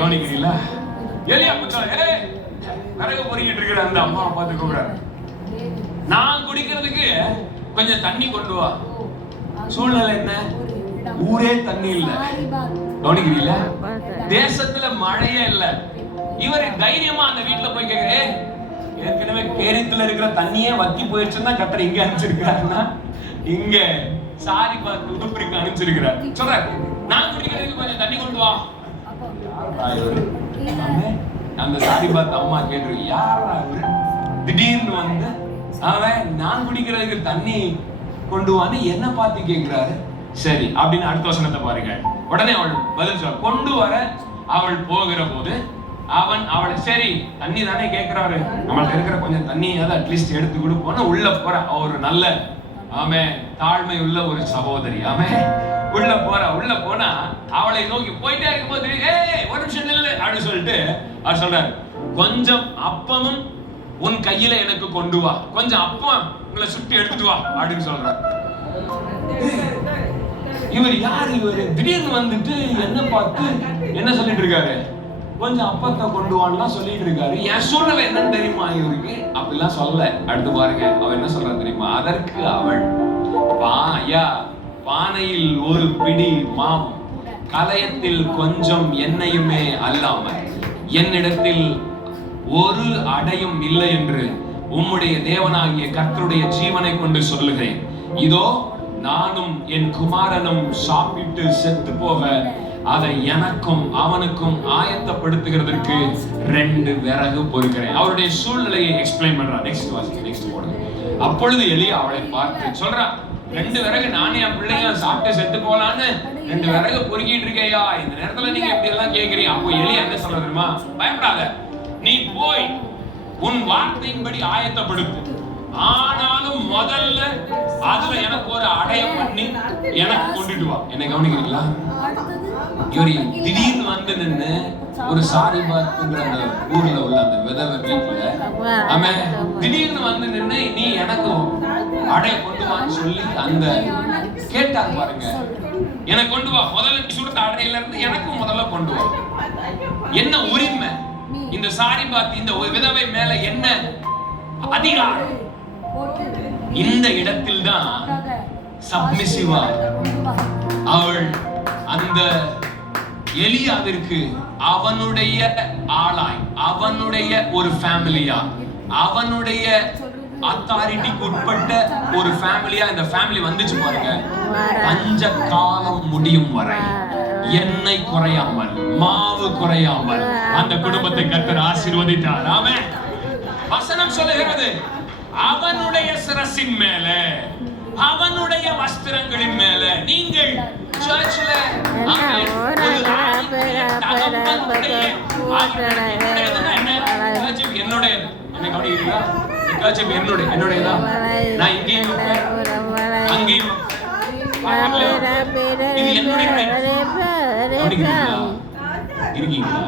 கவனிக்கிறீங்களா? எலியா புச்சா விறகு பொறுக்கிட்டு இருக்கிற அந்த அம்மா பார்த்து கூப்பிடுறாரு, நான் குடிக்கிறதுக்கு கொஞ்சம் தண்ணி கொண்டு வா. சூழ்நிலை என்ன? ஊரே தண்ணி இல்ல. கவனிக்கிறீங்களா? தேசத்துல மழையே இல்ல. இவரு தைரியமா அந்த வீட்டுல போய் கேட்க, ஏற்கனவே கேரித்துல இருக்கிற தண்ணியே வத்தி போயிடுச்சுன்னா கத்தர் இங்க அனுப்பிச்சிருக்காருன்னா இங்க சாரிபாத் உடுப்புக்கு அனுப்பிச்சிருக்கிறார். சொல்றாரு, நான் குடிக்கிறதுக்கு கொஞ்சம் தண்ணி கொண்டு வா. அந்த சாரிபாத் அம்மா கேட்டு, யாரா இவரு திடீர்னு வந்து அவன் நான் குடிக்கிறதுக்கு தண்ணி கொண்டு வான்னு என்ன பார்த்து கேட்கிறாரு. சரி அப்படின்னு அடுத்த வசனத்தை பாருங்க. உடனே அவள் பதில் சொல்ல, கொண்டு வர அவள் போகிற போது அவன் அவளை, சரி தண்ணி தானே கேட்கிறாரு, நம்மளுக்கு இருக்கிற கொஞ்சம் தண்ணியாவது அட்லீஸ்ட் எடுத்து கொடுப்போன்னு உள்ள போற. ஒரு நல்ல ஆமே தாழ்மை உள்ள ஒரு சகோதரி. ஆமே உள்ள போனா அவளை நோக்கி போயிட்டே இருக்கும்போது, ஒரு நிமிஷம் இல்லை அப்படின்னு சொல்லிட்டு அவர் சொல்றாரு, கொஞ்சம் அப்பமும் உன் கையில எனக்கு கொண்டு வா, கொஞ்சம் அப்பம் உங்களை சுட்டி எடுத்துட்டு வா அப்படின்னு சொல்றாரு. இவர் யாரு? இவரு திடீர்னு வந்துட்டு என்ன பார்த்து என்ன சொல்லிட்டு இருக்காரு? கொஞ்சம் அப்பத்தை கொண்டு வான்னா சொல்லிட்டு இருக்காரு. என் சூழ்நிலை என்னன்னு தெரியுமா இவருக்கு? அப்படிலாம் சொல்ல. அடுத்து பாருங்க அவன் என்ன சொல்ற தெரியுமா? அதற்கு அவள், ஐயா, பானையில் ஒரு பிடி மாவும் கலயத்தில் கொஞ்சம் எண்ணெயுமே அல்லாமல் என்னிடத்தில் ஒரு அடையும் இல்லை என்று உம்முடைய தேவனாகிய கர்த்தருடைய ஜீவனை கொண்டு சொல்லுகிறேன். இதோ நானும் என் குமாரனும் சாப்பிட்டு செத்து போக அதை எனக்கும் அவனுக்கும் ஆயத்தப்படுத்துகிறதற்கு 2 விறகு பொறுக்கிறேன். அவருடைய சூழ்நிலையை எக்ஸ்பிளைன் பண்றான். நெக்ஸ்ட் போடுங்க. அப்பொழுது எலியா அவளை பார்த்து சொல்றான், 2 விறகு நானே என் பிள்ளைய சாப்பிட்டு செத்து போலான்னு 2 விறகு பொறுக்கிட்டு இருக்கையா, இந்த நேரத்துல நீங்க எப்படி எல்லாம் கேக்குறீங்க? அப்போ எலியா என்ன சொல்ற தெரியுமா? பயப்படாத, நீ போய் உன் வார்த்தையின்படி ஆயத்தப்படுத்து. ஆனாலும் முதல்ல அதுல எனக்கு ஒரு அடையம் பண்ணி எனக்கு கொண்டுட்டு வா. என்ன கவனிக்கிறீங்களா? இவரு திடீர்னு வந்து நின்று ஒரு சாரிபாத்ங்கிற அந்த ஊர்ல உள்ள அந்த விதவை வீட்டுல அவன் திடீர்னு வந்து நின்று நீ எனக்கு அடைய கொண்டு வான்னு சொல்லி அந்த கேட்டார் பாருங்க. எனக்கு கொண்டு வா, முதல்ல சுடுத்த அடையில இருந்து எனக்கும் முதல்ல கொண்டு வா. என்ன உரிமை இந்த சாரிபாத் இந்த விதவை மேல? என்ன அதிகாரம்? இந்த இடத்தில் தான் சப்மிசிவா அவள் அந்த எலியாவிற்கு அவனுடைய ஆளாய், அவனுடைய ஒரு ஃபேமிலியா, அவனுடைய அத்தாரிட்டிக்கு உட்பட்ட ஒரு ஃபேமிலியா இந்த ஃபேமிலி வந்துச்சு பாருங்க. பஞ்ச காலம் முடியும் வரை எண்ணெய் குறையாமல், மாவு குறையாமல் அந்த குடும்பத்தை கர்த்தர் ஆசீர்வதித்தார். ஆமென். வசனம் சொல்லுகிறது, அவனுடைய சிரசின் மேல, அவனுடைய வஸ்திரங்களின் மேல நீங்கள் சர்ச்ல என்னுடைய என்ன கவனிக்கிறீங்களா? என்னுடையதான். நான் இங்கேயும் அங்கேயும் இது என்னுடைய இருக்கீங்களா?